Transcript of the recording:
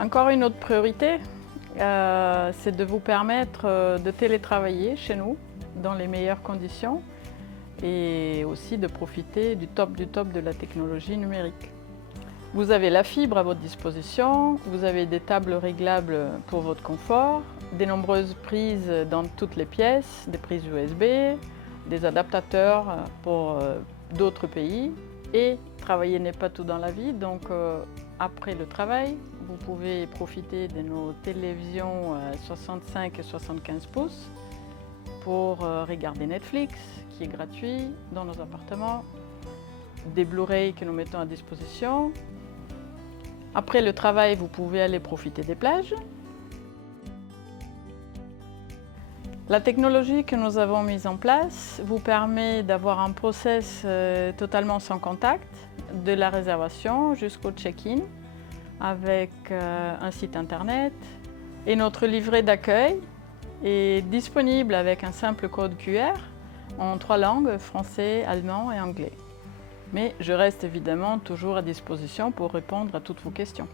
Encore une autre priorité, c'est de vous permettre de télétravailler chez nous dans les meilleures conditions et aussi de profiter du top de la technologie numérique. Vous avez la fibre à votre disposition, vous avez des tables réglables pour votre confort, des nombreuses prises dans toutes les pièces, des prises USB, des adaptateurs pour d'autres pays. Et travailler n'est pas tout dans la vie, donc après le travail, vous pouvez profiter de nos télévisions 65 et 75 pouces pour regarder Netflix, qui est gratuit dans nos appartements, des Blu-ray que nous mettons à disposition. Après le travail, vous pouvez aller profiter des plages. La technologie que nous avons mise en place vous permet d'avoir un process totalement sans contact, de la réservation jusqu'au check-in, avec un site internet. Et notre livret d'accueil est disponible avec un simple code QR en 3 langues, français, allemand et anglais. Mais je reste évidemment toujours à disposition pour répondre à toutes vos questions.